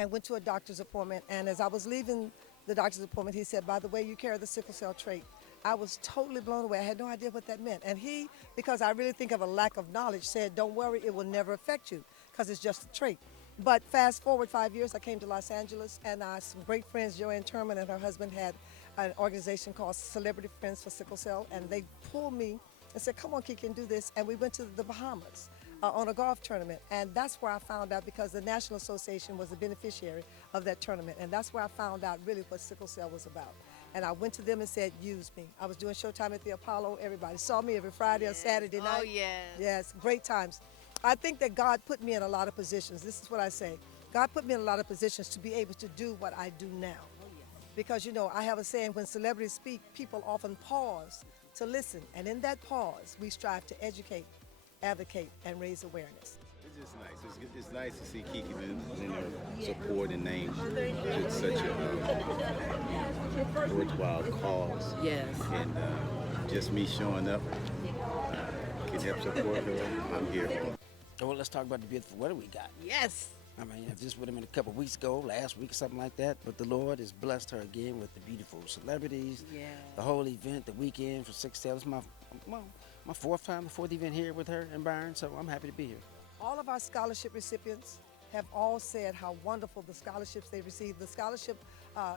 and went to a doctor's appointment. And as I was leaving the doctor's appointment, he said, by the way, you carry the sickle cell trait. I was totally blown away. I had no idea what that meant. And he, because I really think of a lack of knowledge, said, don't worry, it will never affect you because it's just a trait. But fast forward 5 years, I came to Los Angeles, and some great friends, Joanne Turman and her husband, had an organization called Celebrity Friends for Sickle Cell, and they pulled me and said, come on, Kiki, and do this. And we went to the Bahamas on a golf tournament, and that's where I found out, because the National Association was the beneficiary of that tournament, and that's where I found out really what sickle cell was about. And I went to them and said, use me. I was doing Showtime at the Apollo. Everybody saw me every Friday or Saturday night. Oh, yes. Yes, great times. I think that God put me in a lot of positions. This is what I say. God put me in a lot of positions to be able to do what I do now. Because, you know, I have a saying, when celebrities speak, people often pause to listen. And in that pause, we strive to educate, advocate, and raise awareness. It's just nice. It's nice to see Kiki, support and name to such a worthwhile cause. Yes. And just me showing up can help support her. I'm here for her. Well, let's talk about the beautiful weather we got. Yes. I mean, I just would have been a couple of weeks ago, last week or something like that, but the Lord has blessed her again with the beautiful celebrities, the whole event, the weekend for Sickle Cell. It's my fourth event here with her and Byron, so I'm happy to be here. All of our scholarship recipients have all said how wonderful the scholarships they received. The scholarship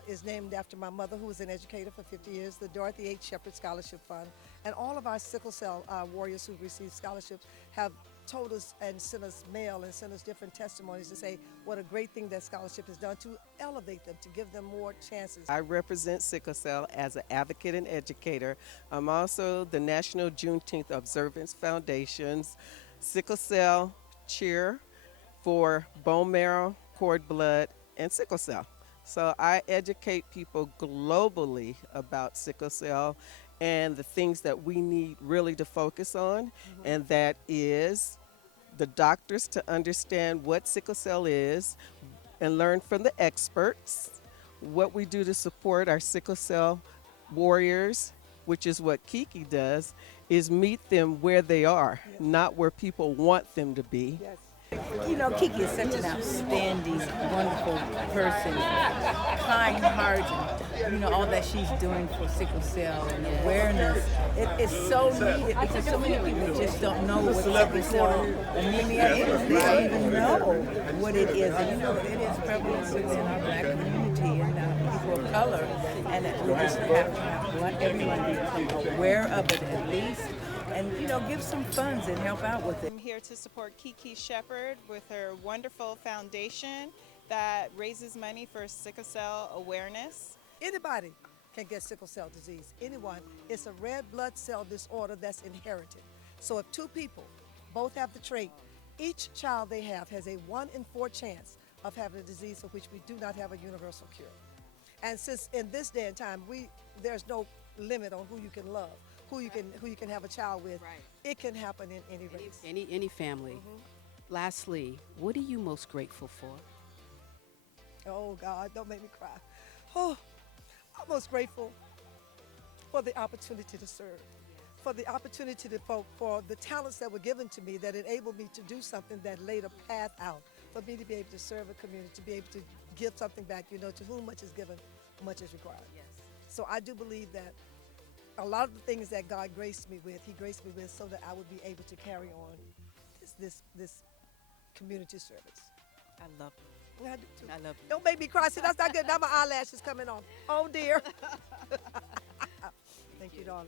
is named after my mother, who was an educator for 50 years, the Dorothy H. Shepard Scholarship Fund. And all of our sickle cell warriors who received scholarships have told us and sent us mail and sent us different testimonies to say what a great thing that scholarship has done to elevate them, to give them more chances. I represent Sickle Cell as an advocate and educator. I'm also the National Juneteenth Observance Foundation's Sickle Cell Cheer for bone marrow, cord blood, and sickle cell. So I educate people globally about sickle cell and the things that we need really to focus on, and that is the doctors to understand what sickle cell is and learn from the experts, what we do to support our sickle cell warriors, which is what Kiki does, is meet them where they are, not where people want them to be. Yes. You know, Kiki is such an outstanding, wonderful person, kind-hearted. You know, all that she's doing for sickle cell and awareness, it's so needed because so many people just don't know what sickle cell anemia is. They don't even know what it is. And, you know, it is prevalent within our black community and people of color. And we just have to let everyone be aware of it at least. And, you know, give some funds and help out with it. I'm here to support Kiki Shepard with her wonderful foundation that raises money for sickle cell awareness. Anybody can get sickle cell disease. Anyone. It's a red blood cell disorder that's inherited. So if two people both have the trait, each child they have has a 1 in 4 chance of having a disease for which we do not have a universal cure. And since in this day and time, there's no limit on who you can love, who you can have a child with. Right. It can happen in any race. Any family. Lastly, what are you most grateful for? Oh God, don't make me cry. Oh, I'm most grateful for the opportunity to serve, for the opportunity for the talents that were given to me that enabled me to do something that laid a path out, for me to be able to serve a community, to be able to give something back. You know, to whom much is given, much is required. Yes. So I do believe that a lot of the things that God graced me with, He graced me with so that I would be able to carry on this community service. I love it. I do too. I love you. Don't make me cry. See, that's not good. Now my eyelashes coming off. Oh dear. Thank you, darling.